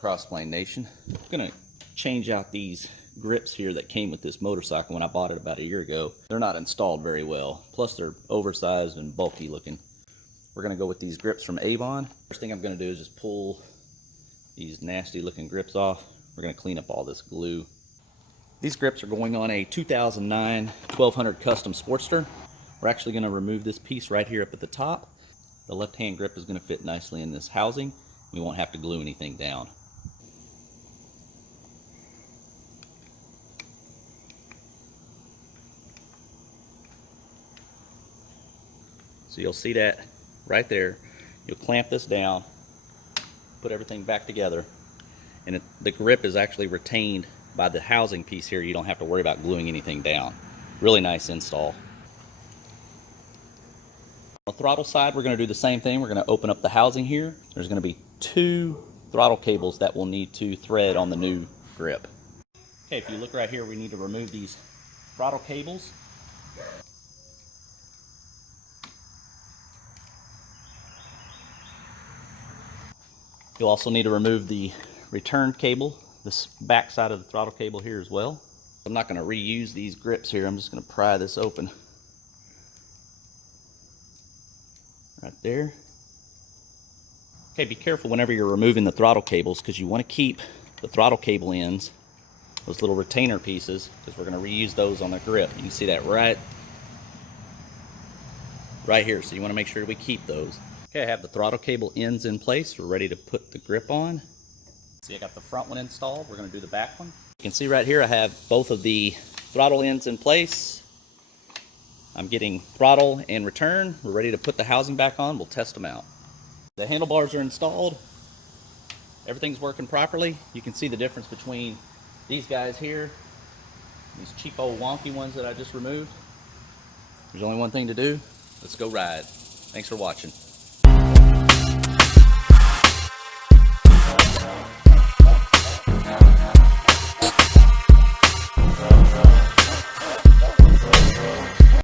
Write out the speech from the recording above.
Crossplane Nation. I'm gonna change out these grips here that came with this motorcycle when I bought it about a year ago. They're not installed very well, plus they're oversized and bulky looking. We're gonna go with these grips from Avon. First thing I'm gonna do is just pull these nasty looking grips off. We're gonna clean up all this glue. These grips are going on a 2009 1200 Custom Sportster. We're actually gonna remove this piece right here up at the top. The left hand grip is gonna fit nicely in this housing. We won't have to glue anything down. So you'll see that right there. You'll clamp this down, put everything back together, and the grip is actually retained by the housing piece here. You don't have to worry about gluing anything down. Really nice install. On the throttle side, we're going to do the same thing. We're going to open up the housing here. There's going to be 2 throttle cables that we'll need to thread on the new grip. Okay, if you look right here, we need to remove these throttle cables. You'll also need to remove the return cable, this back side of the throttle cable here as well. I'm not going to reuse these grips here. I'm just going to pry this open. Right there. Okay, be careful whenever you're removing the throttle cables because you want to keep the throttle cable ends, those little retainer pieces, because we're going to reuse those on the grip. You can see that right here. So you want to make sure we keep those. Okay, I have the throttle cable ends in place. We're ready to put the grip on. See, I got the front one installed. We're going to do the back one. You can see right here I have both of the throttle ends in place. I'm getting throttle and return. We're ready to put the housing back on. We'll test them out. The handlebars are installed. Everything's working properly. You can see the difference between these guys here, these cheap old wonky ones that I just removed. There's only one thing to do. Let's go ride. Thanks for watching.